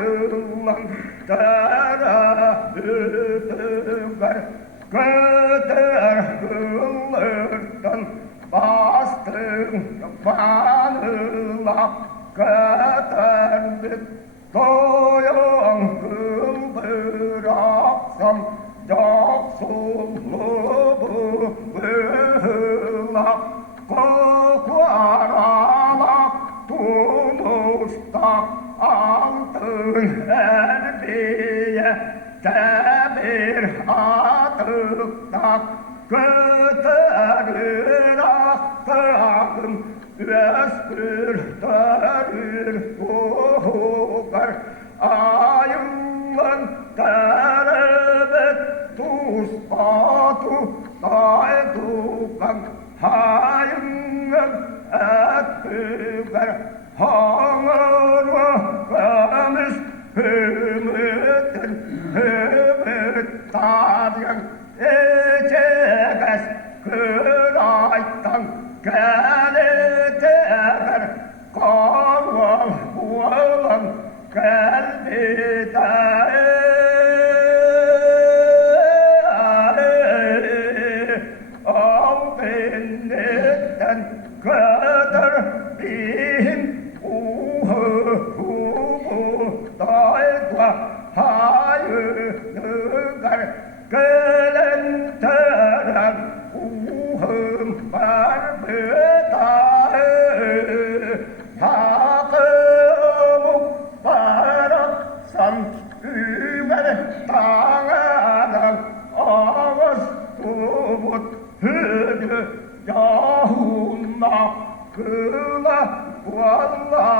ayrılan terödüver Köder kılırdan bastın banıla Köderlik doyan kıldıraksam Yoksulluğu bığla Kokuaralak tunuşta altın erbiye Tebir atıkta götürür aktağım Özgürtörür kokar ayımın terebet Tuspatu daydukan hayımın ettiler Hanır ve kemiz ümitin ümit tadyan Eceğiz kıraytan geliteler Karval buğulan gelbide Köder bin dayda hayırlıgar gelen teren var bıdağı takımuk baraksan ümer dağdan ağız umut hüdü Yahumma kıla vallahi